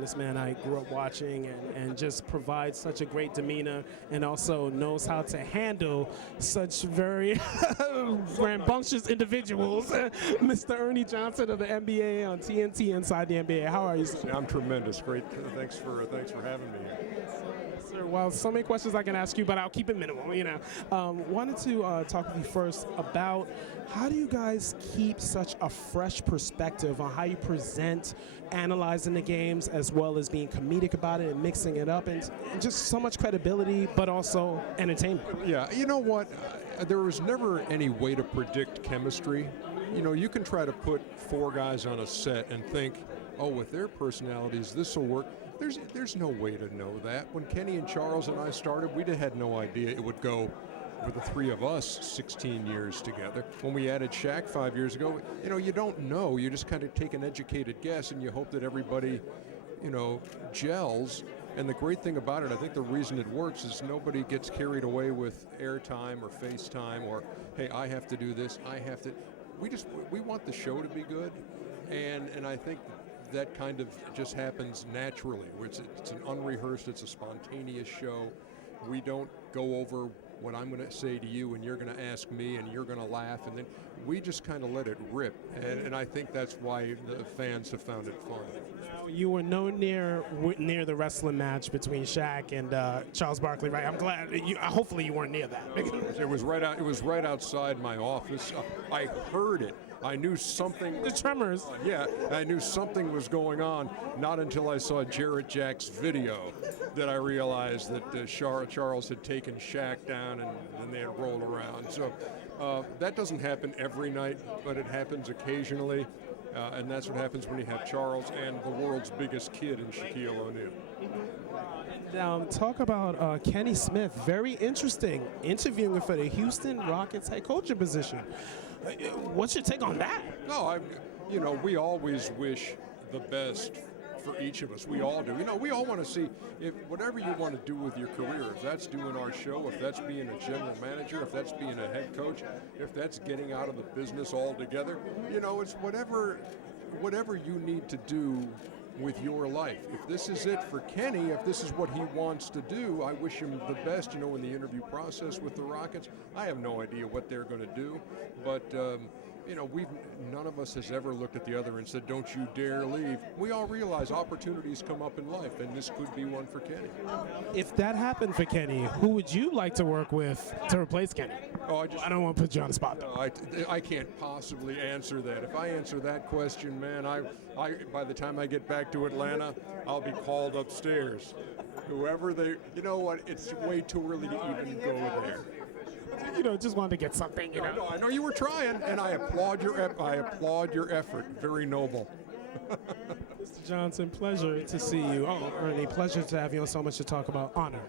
This man I grew up watching and just provides such a great demeanor and also knows how to handle such very rambunctious individuals. Mr. Ernie Johnson of the NBA on TNT Inside The NBA. How are you, sir? I'm tremendous. Great. Thanks for having me. Sir, well, so many questions I can ask you, but I'll keep it minimal. Wanted to talk with you first about how do you guys keep such a fresh perspective on how you present, analyzing the games, as well as being comedic about it and mixing it up, and just so much credibility, but also entertainment. Yeah, you know what? There was never any way to predict chemistry. You can try to put four guys on a set and think, oh, with their personalities, this will work. There's no way to know that. When Kenny and Charles and I started, we had no idea it would go for the three of us 16 years together. When we added Shaq 5 years ago, you don't know. You just kind of take an educated guess and you hope that everybody, gels. And the great thing about it, I think the reason it works is nobody gets carried away with airtime or FaceTime or, hey, I have to do this, I have to. We want the show to be good. And I think that kind of just happens naturally. It's an unrehearsed, it's a spontaneous show. We don't go over what I'm going to say to you and you're going to ask me and you're going to laugh, and then we just kind of let it rip. And I think that's why the fans have found it fun. Now, you were near the wrestling match between Shaq and Charles Barkley, right? I'm glad. Hopefully you weren't near that. It was right outside my office. I heard it. I knew something. The tremors. Yeah, I knew something was going on. Not until I saw Jarrett Jack's video that I realized that Charles had taken Shaq down and then they had rolled around. So that doesn't happen every night, but it happens occasionally. And that's what happens when you have Charles and the world's biggest kid in Shaquille O'Neal. Talk about Kenny Smith. Very interesting. Interviewing for the Houston Rockets head coaching position. What's your take on that? No, we always wish the best for each of us. We all do. We all want to see if whatever you want to do with your career, if that's doing our show, if that's being a general manager, if that's being a head coach, if that's getting out of the business altogether, it's whatever you need to do with your life. If this is it for Kenny, if this is what he wants to do, I wish him the best, in the interview process with the Rockets. I have no idea what they're going to do, but none of us has ever looked at the other and said, don't you dare leave. We all realize opportunities come up in life, and this could be one for Kenny. If that happened for Kenny, who would you like to work with to replace Kenny? I don't want to put you on the spot, though. I can't possibly answer that. If I answer that question, man, I by the time I get back to Atlanta, I'll be called upstairs. It's way too early to even go there. Just wanted to get something, I know you were trying, and I applaud your effort. Very noble. Mr. Johnson, pleasure to see you. Oh, Ernie, pleasure to have you on. So much to talk about. Honor.